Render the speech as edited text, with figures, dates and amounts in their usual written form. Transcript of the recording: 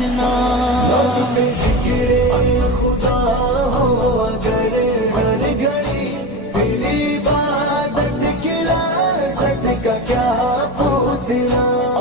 پوچھنا، ذکر خدا ہو اگر ہر گھڑی، پھر عبادت کی لذت کا کیا پوچھنا۔